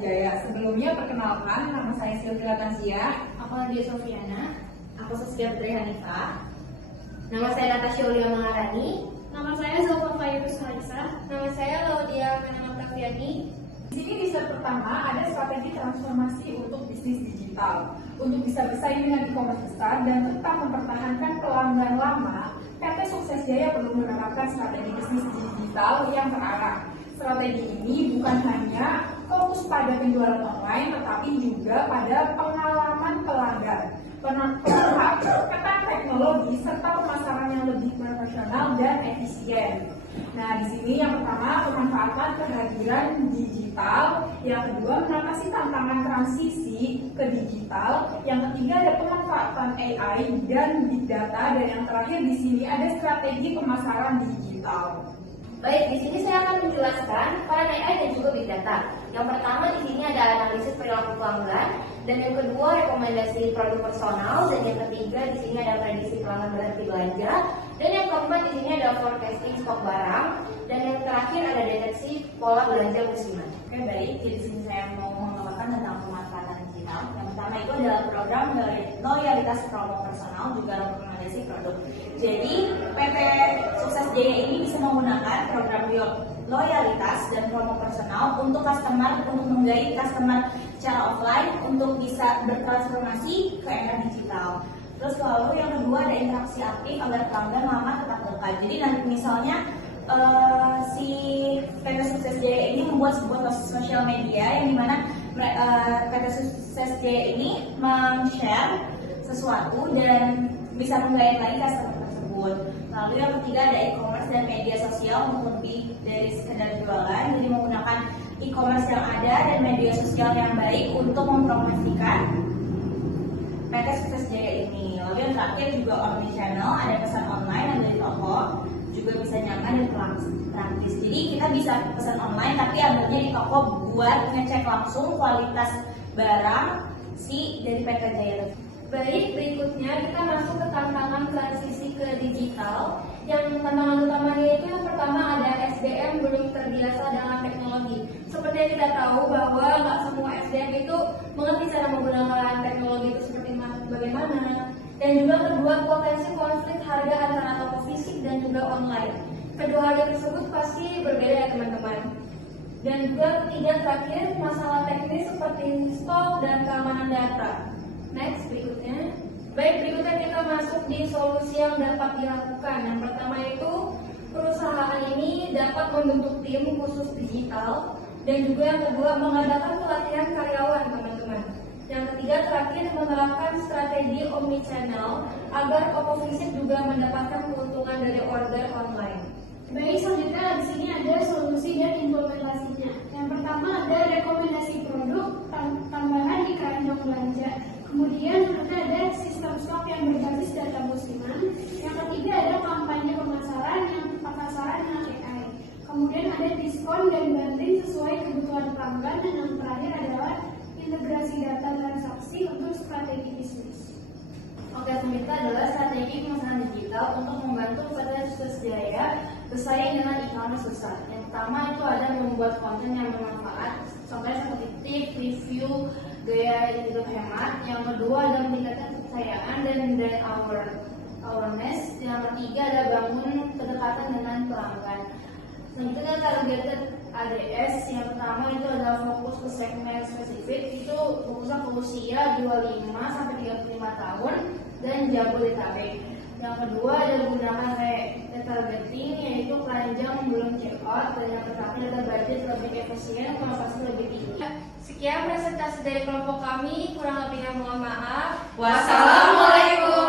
Jaya. Sebelumnya perkenalkan, nama saya Sylvia Tansia. Aku Nadia Sofiana. Aku Saskia Putri Hanifah. Nama saya Natasha Ulia Maharani. Nama saya Zulfa Fairuz Haisa. Nama saya Laudia Menama Praviani. Di sini di slide pertama ada strategi transformasi untuk bisnis digital. Untuk bisa bersaing dengan e-commerce besar dan tetap mempertahankan pelanggan lama, PT Sukses Jaya perlu menerapkan strategi bisnis digital yang terarah. Strategi ini bukan hanya fokus pada penjualan online, tetapi juga pada pengalaman pelanggan, penerapan teknologi, serta pemasaran yang lebih profesional dan efisien. Nah, di sini yang pertama pemanfaatan kehadiran digital, yang kedua mengatasi tantangan transisi ke digital, yang ketiga ada pemanfaatan AI dan big data, dan yang terakhir di sini ada strategi pemasaran digital. Baik, di sini saya akan menjelaskan peran AI dan juga Big Data. Yang pertama di sini ada analisis perilaku pelanggan, dan yang kedua rekomendasi produk personal, dan yang ketiga di sini ada prediksi pelanggan berhenti belanja, dan yang keempat di sini ada forecasting stok barang, dan yang terakhir ada deteksi pola belanja musiman. Oke, baik. Jadi di sini saya mau mengatakan tentang pemanfaatan digital. Yang pertama itu adalah program loyalitas promo personal, juga rekomendasi produk. Jadi PT Sukses Jaya ini bisa menggunakan program loyalitas dan promo personal untuk menggait customer secara offline untuk bisa bertransformasi ke era digital. Terus lalu yang kedua ada interaksi aktif agar pelanggan lama tetap dekat. Jadi nanti misalnya si PT Sukses Jaya ini membuat sebuah sosial media yang dimana PT Sukses Jaya ini men-share sesuatu dan bisa menggait lagi customer tersebut. Lalu yang ketiga ada e-commerce dan media sosial untuk lebih dari sekedar jualan. Jadi menggunakan e-commerce yang ada dan media sosial yang baik untuk mempromosikan PT Sukses Jaya ini. Lalu yang terakhir juga omnichannel, ada pesan online yang dari toko, juga bisa nyaman dan praktis. Jadi kita bisa pesan online tapi ambilnya di toko buat ngecek langsung kualitas barang dari PT Jaya. Baik, berikutnya kita masuk ke tantangan transisi ke digital. Yang tantangan utamanya itu yang pertama ada SDM belum terbiasa dengan teknologi. Seperti yang kita tahu bahwa nggak semua SDM itu mengerti cara menggunakan teknologi itu seperti bagaimana. Dan juga kedua, potensi konflik harga antara toko fisik dan juga online. Kedua hal tersebut pasti berbeda ya teman-teman. Dan juga ketiga terakhir, masalah teknis seperti stok dan keamanan data. Next, berikutnya. Baik, berikutnya kita masuk di solusi yang dapat dilakukan. Yang pertama itu, perusahaan ini dapat membentuk tim khusus digital. Dan juga yang kedua, mengadakan pelatihan karyawan, teman-teman. Yang ketiga terakhir, menerapkan strategi omnichannel agar toko fisik juga mendapatkan keuntungan dari order online. Baik, selanjutnya di sini ada solusi dan implementasinya. Yang pertama ada rekomendasi produk tambahan di keranjang belanja. Kemudian ada sistem stok yang berbasis data musiman. Yang ketiga ada kampanye pemasaran yang tepat sasaran dengan AI. Kemudian ada diskon dan bundling sesuai kebutuhan pelanggan. Dan yang terakhir adalah integrasi data transaksi untuk strategi bisnis. Oke, selanjutnya adalah strategi pemasaran digital untuk membantu PT Sukses Jaya bersaing dengan e-commerce besar. Yang pertama itu ada membuat konten yang bermanfaat, contohnya seperti tips, review, gaya hidup hemat. Yang kedua ada meningkatkan kepercayaan dan brand awareness. Yang ketiga ada bangun kedekatan dengan pelanggan. Selanjutnya targeted ADS. Yang pertama itu adalah fokus ke segmen spesifik, itu fokusnya ke usia 25 sampai 35 tahun dan Jabodetabek. Yang kedua ada menggunakan retargeting, yaitu keranjang belum check out, dan yang terakhir ada budget lebih efisien, konversi lebih tinggi. Sekian presentasi dari kelompok kami, kurang lebihnya mohon maaf. Wassalamualaikum.